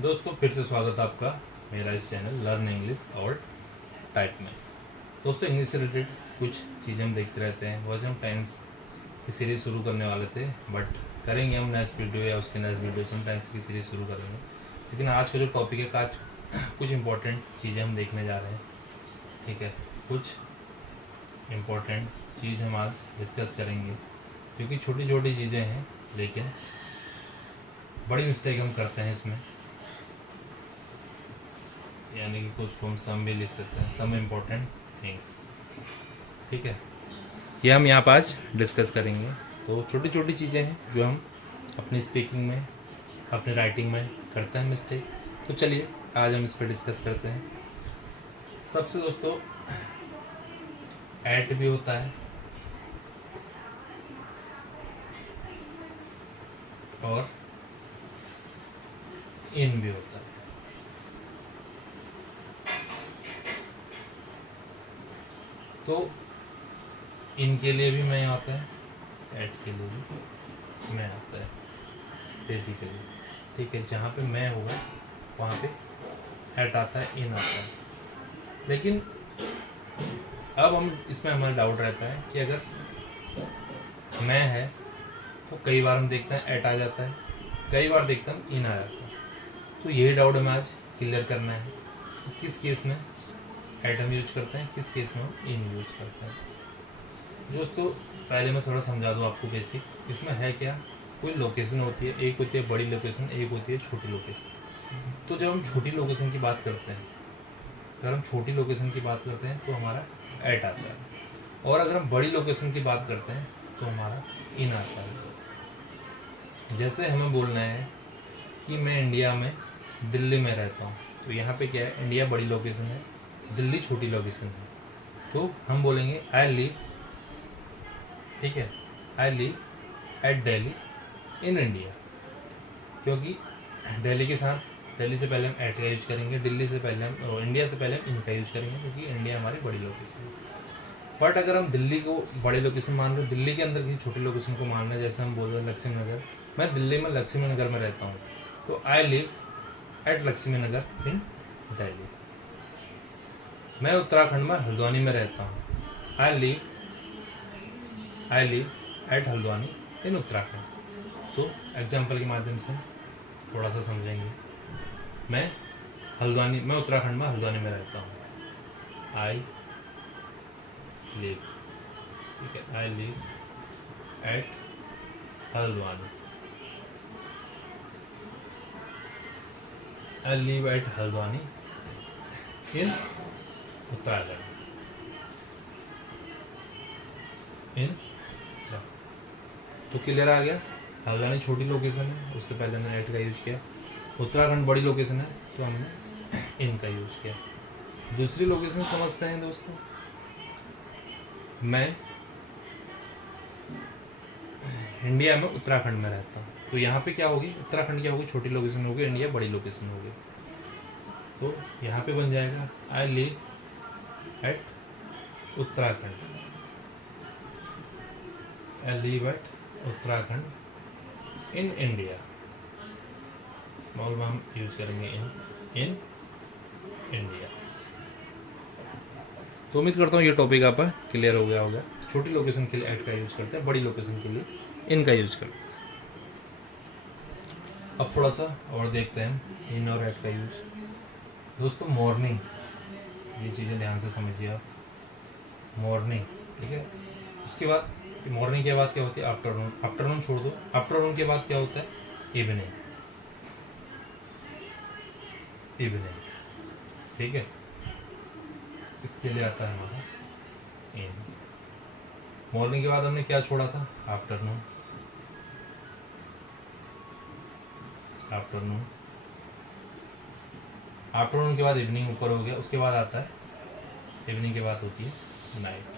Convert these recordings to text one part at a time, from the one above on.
दोस्तों फिर से स्वागत है आपका मेरा इस चैनल लर्न इंग्लिश और टाइप में। दोस्तों इंग्लिश से रिलेटेड कुछ चीज़ें हम देखते रहते हैं। वैसे हम टेंस की सीरीज़ शुरू करने वाले थे, बट करेंगे हम नेक्स्ट वीडियो या उसके नेक्स्ट वीडियो से हम टेंस की सीरीज़ शुरू करेंगे। लेकिन आज का जो टॉपिक है आज कुछ इंपॉर्टेंट चीज़ें हम देखने जा रहे हैं। ठीक है, कुछ इम्पोर्टेंट चीज़ हम आज डिस्कस करेंगे, क्योंकि छोटी छोटी चीज़ें हैं लेकिन बड़ी मिस्टेक हम करते हैं इसमें। यानी कि कुछ हम सम भी लिख सकते हैं, सम इम्पोर्टेंट थिंग्स। ठीक है, ये हम यहाँ पर आज डिस्कस करेंगे। तो छोटी छोटी चीज़ें हैं जो हम अपनी स्पीकिंग में, अपनी राइटिंग में करते हैं मिस्टेक। तो चलिए आज हम इस पर डिस्कस करते हैं। सबसे दोस्तों एट भी होता है और इन भी होता है। तो इनके लिए भी मैं आता है, ऐट के लिए भी मैं आता है बेसिकली। ठीक है, जहाँ पे मैं होगा वहाँ पे ऐट आता है, इन आता है। लेकिन अब हम इसमें हमारा डाउट रहता है कि अगर मैं है तो कई बार हम देखते हैं ऐट आ जाता है, कई बार देखते हैं इन आ जाता है। तो यही डाउट हमें आज क्लियर करना है कि किस केस में ऐट हम यूज करते हैं, किस केस में हम इन यूज करते हैं। दोस्तों पहले मैं थोड़ा समझा दूँ आपको बेसिक। इसमें है क्या, कोई लोकेशन होती है, एक होती है बड़ी लोकेशन, एक होती है छोटी लोकेशन। तो जब हम छोटी लोकेशन की बात करते हैं, अगर हम छोटी लोकेशन की बात करते हैं तो हमारा ऐट आता है, और अगर हम बड़ी लोकेशन की बात करते हैं तो हमारा इन आता है। जैसे हमें बोलना है कि मैं इंडिया में दिल्ली में रहता हूँ, तो यहाँ पे क्या है, इंडिया बड़ी लोकेशन है, दिल्ली छोटी लोकेशन है। तो हम बोलेंगे आई लिव, ठीक है, I live eight Delhi in India, क्योंकि दिल्ली के साथ, दिल्ली से पहले हम एट का यूज करेंगे, दिल्ली से पहले हम इंडिया से पहले हम इन का यूज करेंगे, क्योंकि इंडिया हमारी बड़ी लोकेशन है। बट अगर हम दिल्ली को बड़ी लोकेशन मान रहे हैं, दिल्ली के अंदर किसी छोटी लोकेशन को मान रहे हैं, जैसे हम बोल रहे हैं लक्ष्मी नगर, मैं दिल्ली में लक्ष्मी नगर में रहता हूँ, तो आई लिव एट लक्ष्मी नगर इन दिल्ली। मैं उत्तराखंड में हल्द्वानी में रहता हूँ, आई live at Haldwani in Uttarakhand. तो एग्जाम्पल के माध्यम से थोड़ा सा समझेंगे। मैं उत्तराखंड में हल्द्वानी में रहता हूँ, आई लिव, ठीक है, I live at Haldwani, I live at Haldwani in Uttarakhand, in. तो क्लियर आ गया, हल्द्वानी छोटी लोकेशन है, उससे पहले मैंने एट का यूज किया। उत्तराखंड बड़ी लोकेशन है तो हमने इन का यूज किया। दूसरी लोकेशन समझते हैं दोस्तों। मैं इंडिया में उत्तराखंड में रहता हूँ, तो यहाँ पे क्या होगी, उत्तराखंड क्या होगी, छोटी लोकेशन होगी, इंडिया बड़ी लोकेशन होगी। तो यहाँ पे बन जाएगा आई live eight Uttarakhand, I live eight Uttarakhand in India. Small में हम यूज करेंगे इन इंडिया। तो उम्मीद करता हूँ ये टॉपिक आप क्लियर हो गया होगा। छोटी लोकेशन के लिए एट का यूज करते हैं, बड़ी लोकेशन के लिए इन का यूज करते हैं। अब थोड़ा सा और देखते हैं इन और एट का यूज। दोस्तों मॉर्निंग, ये चीज़ें ध्यान से समझिए आप। मॉर्निंग, ठीक है, उसके बाद मॉर्निंग के बाद क्या होती है, आफ्टरनून। आफ्टरनून छोड़ दो, आफ्टरनून के बाद क्या होता है, इवनिंग, इवनिंग, ठीक है। इसके लिए आता है हमारा इन। मॉर्निंग के बाद हमने क्या छोड़ा था, आफ्टरनून, आफ्टरनून, आफ्टरनून के बाद इवनिंग ऊपर हो गया, उसके बाद आता है, इवनिंग के बाद होती है नाइट।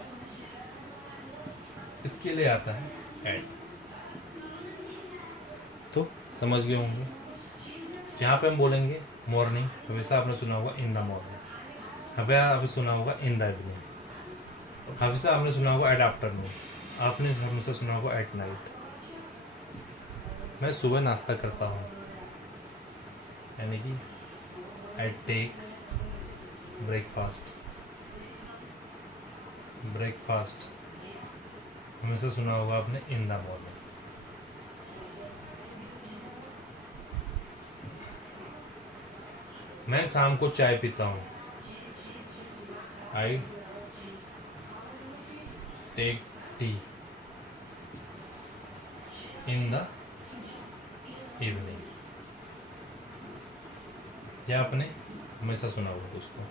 इसके लिए आता है एट। तो समझ गए होंगे, जहाँ पे हम बोलेंगे मॉर्निंग, हमेशा आपने सुना होगा इन द मॉर्निंग, आपने सुना होगा इन द इवनिंग, हमेशा आपने सुना होगा एट आफ्टरनून, आपने हमेशा सुना होगा एट नाइट। मैं सुबह नाश्ता करता हूँ, यानी कि आई टेक ब्रेकफास्ट। ब्रेकफास्ट हमेशा सुना होगा आपने इन द मॉर्निंग। मैं शाम को चाय पीता हूँ। I take tea in the evening. यह आपने हमेशा सुना होगा दोस्तों।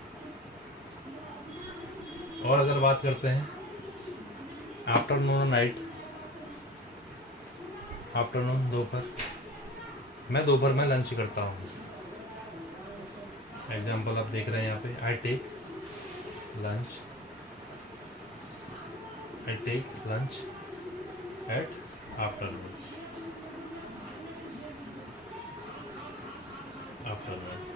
और अगर बात करते हैं आफ्टरनून नाइट, आफ्टरनून दोपहर, मैं दोपहर में लंच करता हूँ। एग्जाम्पल आप देख रहे हैं यहाँ पे, I take lunch, I take lunch at afternoon. Afternoon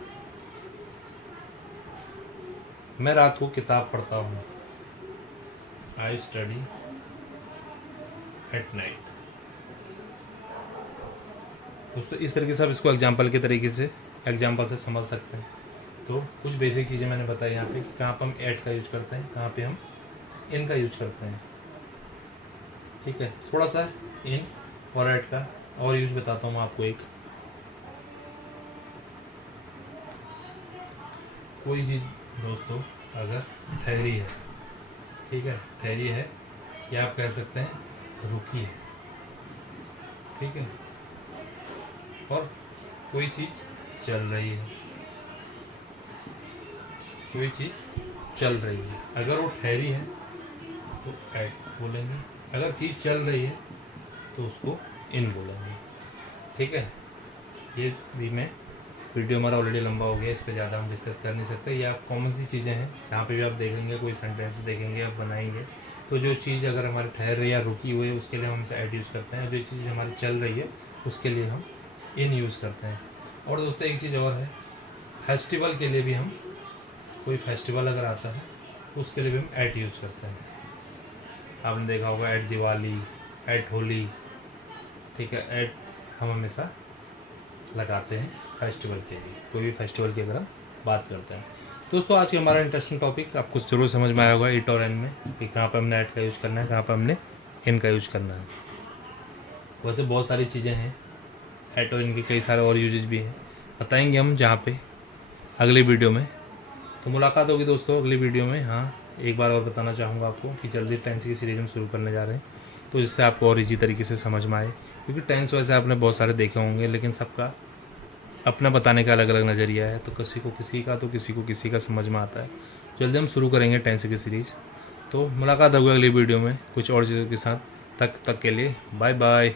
मैं रात को किताब पढ़ता हूँ। I study at night. दोस्तों इस तरीके से आप इसको एग्जाम्पल के तरीके से एग्जाम्पल से समझ सकते हैं। तो कुछ बेसिक चीज़ें मैंने बताई यहाँ पे कि कहाँ पर हम एट का यूज करते हैं, कहाँ पे हम इन का यूज करते हैं। ठीक है, थोड़ा सा इन और एट का और यूज बताता हूँ आपको। एक कोई चीज़ दोस्तों अगर ठहरी है, ठीक है, ठहरी है, या आप कह सकते हैं रुकी है, ठीक है, और कोई चीज़ चल रही है, कोई चीज़ चल रही है, अगर वो ठहरी है तो एट बोलेंगे, अगर चीज़ चल रही है तो उसको इन बोलेंगे। ठीक है, ये भी मैं वीडियो हमारा ऑलरेडी लंबा हो गया, इस पर ज़्यादा हम डिस्कस कर नहीं सकते। ये आप कॉमन सी चीज़ें हैं जहाँ पे भी आप देखेंगे, कोई सेंटेंस देखेंगे आप बनाएंगे तो जो चीज़ अगर हमारी ठहर रही है या रुकी हुई है उसके लिए हम इसे एट यूज़ करते हैं, जो चीज़ हमारी चल रही है उसके लिए हम इन यूज़ करते हैं। और दोस्तों एक चीज़ और है, फेस्टिवल के लिए भी हम, कोई फेस्टिवल अगर आता है तो उसके लिए भी हम एट यूज़ करते हैं। आपने देखा होगा एट दिवाली, एट होली, ठीक है, एट हम हमेशा लगाते हैं फेस्टिवल के लिए, कोई भी फेस्टिवल की अगर हम बात करते हैं। दोस्तों आज की हमारा इंटरेस्टिंग टॉपिक आपको ज़रूर समझ में आया होगा इट और एन में, कि कहाँ पर हमने एट का यूज़ करना है, कहाँ पर हमने इन का यूज़ करना है। वैसे बहुत सारी चीज़ें हैं, एट और इन के कई सारे और यूजेज भी हैं, बताएंगे हम जहाँ पे अगले वीडियो में। तो मुलाकात होगी दोस्तों अगली वीडियो में। हाँ, एक बार और बताना चाहूँगा आपको कि जल्दी टेंस की सीरीज हम शुरू करने जा रहे हैं, तो जिससे आपको और इजी तरीके से समझ में आए, क्योंकि टेंस वैसे आपने बहुत सारे देखे होंगे लेकिन सबका अपना बताने का अलग अलग नज़रिया है, तो किसी को किसी का, तो किसी को किसी का समझ में आता है। जल्दी हम शुरू करेंगे टेंस की सीरीज़। तो मुलाकात होगी अगली वीडियो में कुछ और चीज़ों के साथ। तक के लिए बाय बाय।